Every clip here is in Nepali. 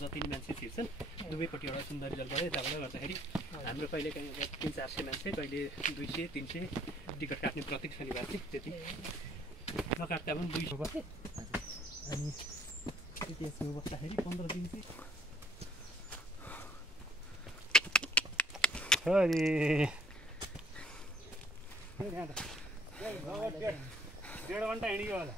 जति नै मान्छे छिर्छन् दुवैपट्टि एउटा सुन्दरी जलबाट यताबाट गर्दाखेरि हाम्रो कहिले काहीँ 300-400 मान्छे कहिले 200-300 टिकट काट्ने प्रत्येक शनिबार चाहिँ त्यति नकाट्दा पनि 200 बसे अनि त्यसमा बस्दाखेरि 15 दिन चाहिँ अरे डेढ घन्टा हिँडियो होला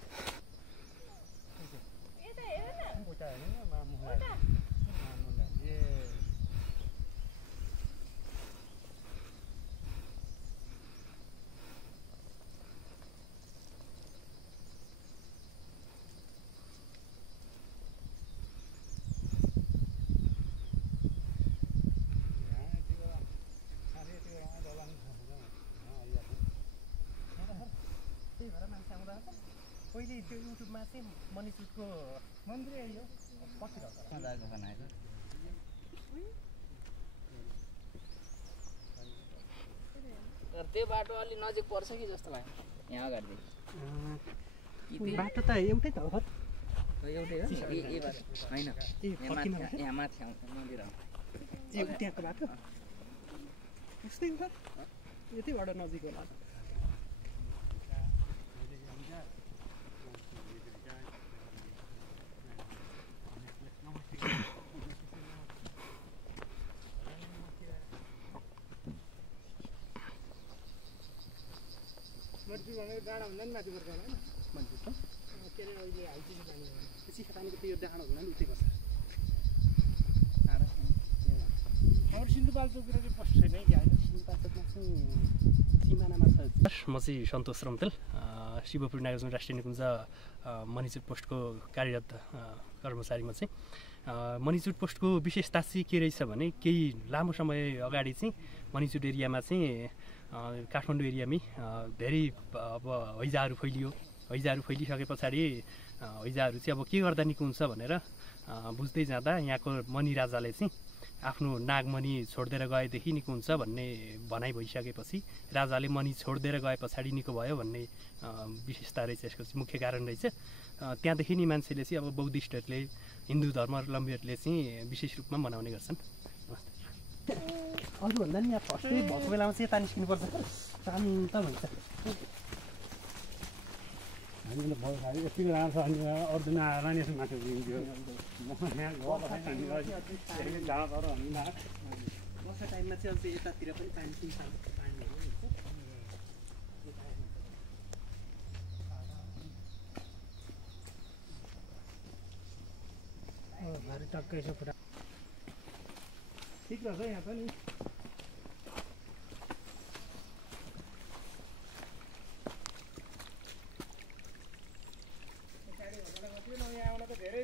पहिले त्यो युट्युबमा चाहिँ मणिपुरको मन्दिर आयो पछि रहेछ तर त्यो बाटो अलि नजिक पर्छ कि जस्तो लाग्यो यहाँ अगाडि बाटो त एउटै त हो एउटै हो ए बाटो हैन यहाँ माथि आउँछ मन्दिर त्यहाँको बाटो उस्तै हो यतैबाट नजिक होला डाँडा हुँदा नि माथि पर्छ होला होइन के अरे अहिले हाइटिङ पानी हो चिखा पानीको त्यो डाँडा हुँदा नि उतै पर्छ हाम्रो सिन्धुपाल्चोकतिर चाहिँ पोस्ट छैन कि होइन सिन्धुपाल्चोकमा चाहिँ सिमानामा छ म चाहिँ सन्तोष रम्तेल शिवपुरी नागार्जुन राष्ट्रिय निकुञ्ज मणिचुट पोस्टको कार्यरत कर्मचारी म चाहिँ मणिचुट पोस्टको विशेषता चाहिँ के रहेछ भने केही लामो समय अगाडि चाहिँ मणिचुट एरियामा चाहिँ काठमाडौँ एरियामै धेरै अब हैजाहरू फैलिसके पछाडि हैजाहरू चाहिँ अब के गर्दा निको हुन्छ भनेर बुझ्दै जाँदा यहाँको मणि राजाले चाहिँ आफ्नो नागमणि छोडिदिएर गएदेखि निको हुन्छ भन्ने भनाइ भइसकेपछि राजाले मणि छोडिदिएर गए पछाडि निको भयो भन्ने विशेषता रहेछ यसको चाहिँ मुख्य कारण रहेछ त्यहाँदेखि नि मान्छेले चाहिँ अब बौद्धिस्टहरूले हिन्दू धर्मावलम्बीहरूले चाहिँ विशेष रूपमा मनाउने गर्छन् अरूभन्दा नि यहाँ फर्स्टै भएको बेलामा चाहिँ यता निस्किनुपर्छ शान्त हुन्छ हामीले भयो खालि यतिको राम्रो छ अनि अर्जुन रानी जस्तो माथि उभिन्थ्यो वर्षा टाइममा चाहिँ अब यतातिर पनि पानी सिमसालको पानीहरू हुन्छ घरि टक्कै छ पुरा ठिक रहेछ यहाँ पनि आउन त धेरै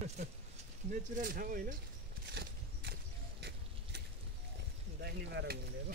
नेचुरल ठाउँ होइन दाहिने बाटो घुमेको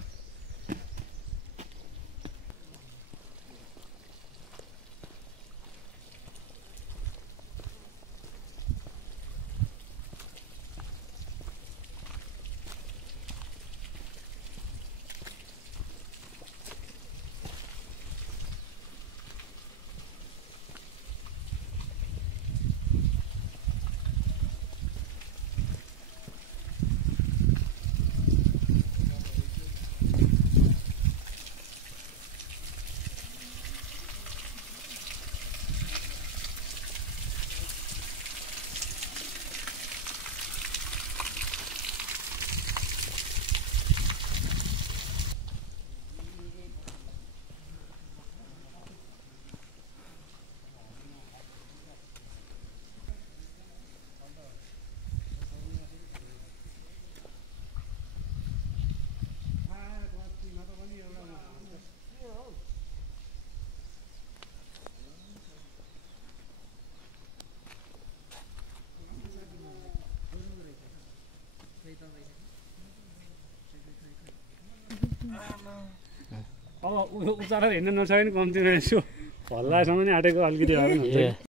अब उचालेर हिँड्न नसक्यो नि कम्ती रहेछु हल्लासम्म नि आँटेको अलिकति भएर